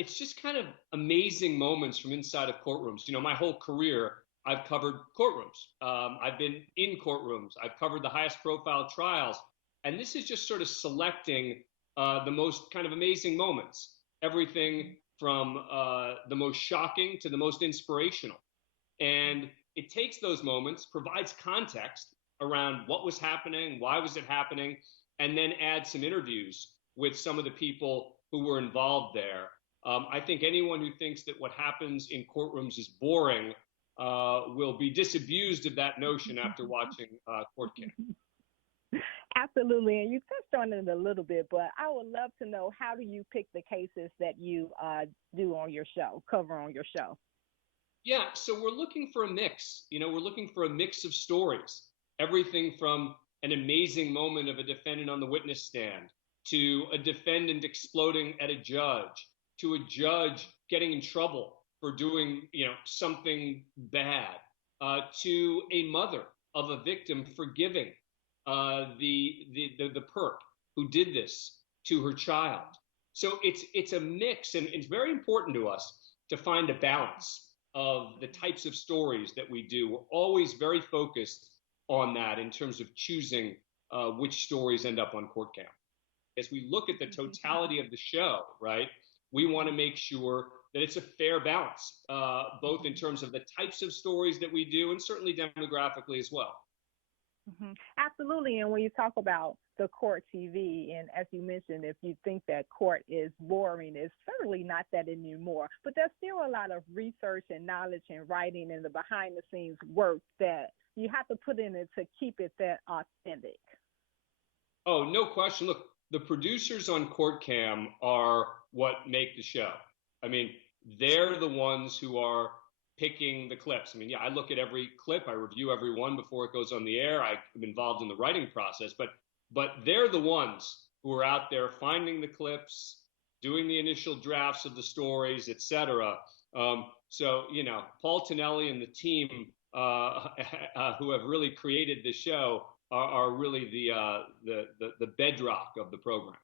it's just kind of amazing moments from inside of courtrooms. My whole career, I've covered courtrooms. I've been in courtrooms. I've covered the highest profile trials. And this is just sort of selecting the most kind of amazing moments, everything from the most shocking to the most inspirational. And it takes those moments, provides context around what was happening, why was it happening, and then adds some interviews with some of the people who were involved there. I think anyone who thinks that what happens in courtrooms is boring will be disabused of that notion after watching Court Cam. Absolutely, and you touched on it a little bit, but I would love to know, how do you pick the cases that you do on your show, cover on your show? Yeah, so we're looking for a mix. We're looking for a mix of stories, everything from an amazing moment of a defendant on the witness stand, to a defendant exploding at a judge, to a judge getting in trouble for doing, something bad, to a mother of a victim forgiving the perp who did this to her child. So it's a mix, and it's very important to us to find a balance of the types of stories that we do. We're always very focused on that in terms of choosing which stories end up on Court Cam. As we look at the totality of the show, right, we want to make sure that it's a fair balance, both in terms of the types of stories that we do and certainly demographically as well. Absolutely. And when you talk about the court TV, and as you mentioned, if you think that court is boring, it's certainly not that anymore. But there's still a lot of research and knowledge and writing and the behind the scenes work that you have to put in it to keep it that authentic. Oh, no question. Look, the producers on Court Cam are what make the show. I mean, they're the ones who are picking the clips. I mean, yeah, I look at every clip, I review every one before it goes on the air. I'm involved in the writing process, but they're the ones who are out there finding the clips, doing the initial drafts of the stories, etc. So, Paul Tonelli and the team who have really created the show are really the bedrock of the program.